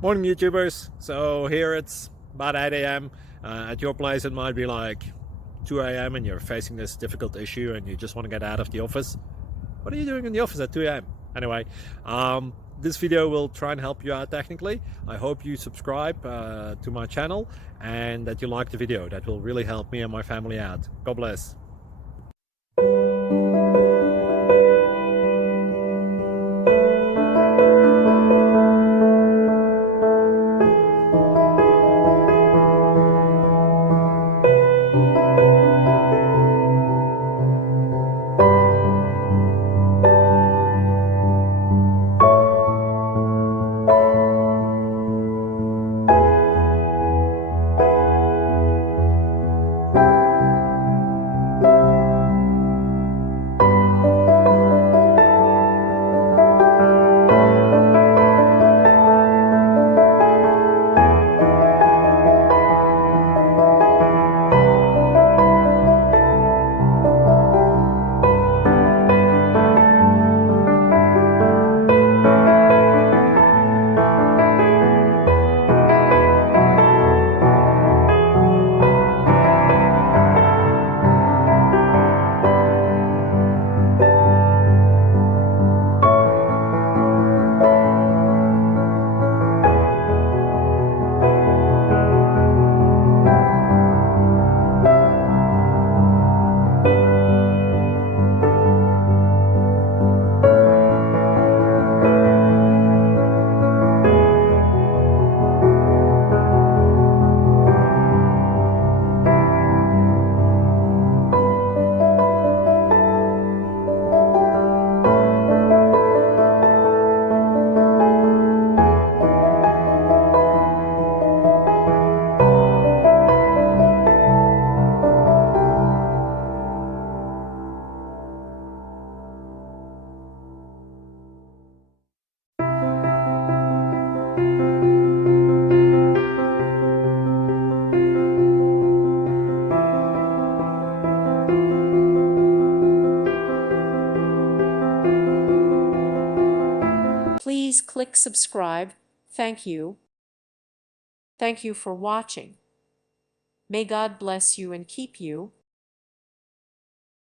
Morning, YouTubers. So here it's about 8 a.m. At your place, it might be like 2 a.m. and you're facing this difficult issue and you just want to get out of the office. What are you doing in the office at 2 a.m.? Anyway, this video will try and help you out technically. I hope you subscribe to my channel and that you like the video. That will really help me and my family out. God bless. Please click subscribe. Thank you. Thank you for watching. May God bless you and keep you.